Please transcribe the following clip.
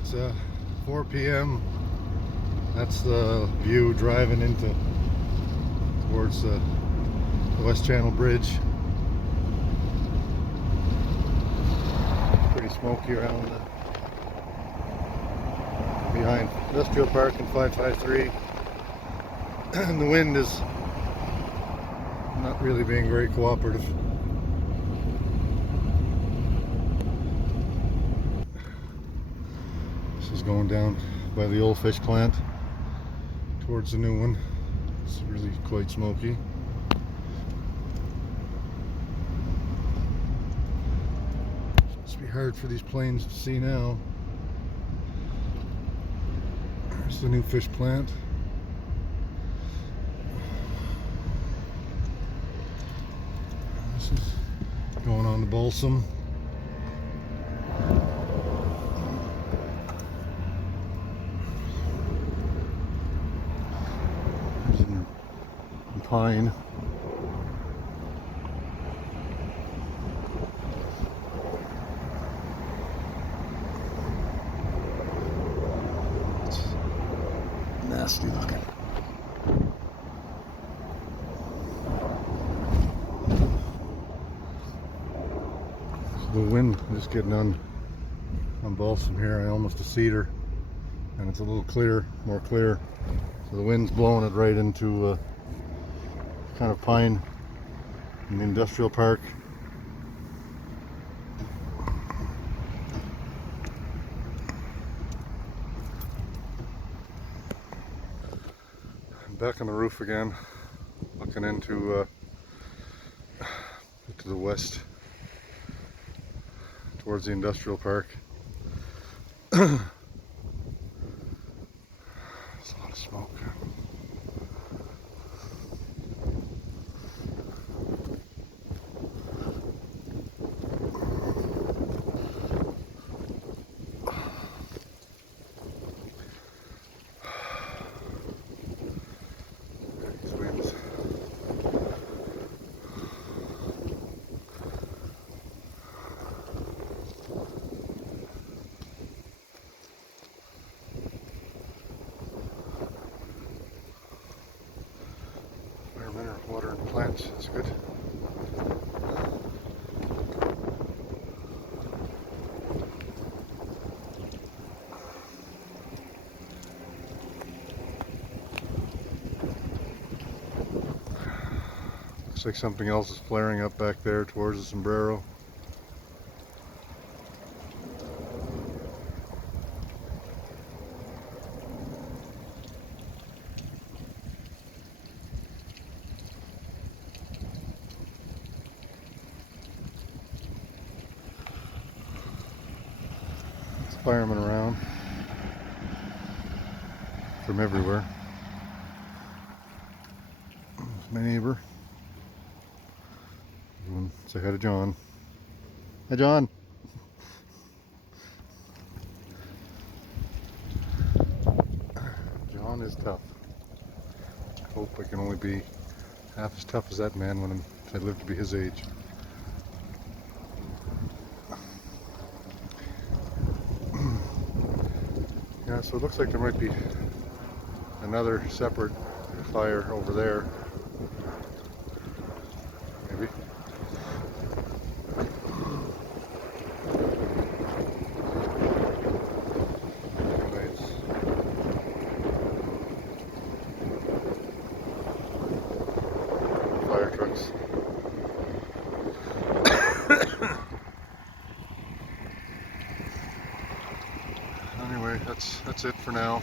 It's 4 p.m. That's the view driving into towards the West Channel Bridge. Pretty smoky around behind Industrial Park and 553. And the wind is not really being very cooperative. This is going down by the old fish plant towards the new one. It's really quite smoky. Must be hard for these planes to see now. There's the new fish plant. This is going on to Balsam. There's in Pine. It's nasty looking. The wind is getting on Balsam here. I almost a cedar, and it's a little clear, more clear. So the wind's blowing it right into kind of pine in the industrial park. I'm back on the roof again, looking into the west towards the industrial park. There's a lot of smoke. These winds. Mineral water and plants, that's good. Looks like something else is flaring up back there towards the sombrero. Firemen around from everywhere. There's my neighbor. Everyone say hi to John. Hi, John. John is tough. I hope I can only be half as tough as that man when I live to be his age. Yeah, so it looks like there might be another separate fire over there. Maybe. Anyways. Fire trucks. Anyway, that's it for now.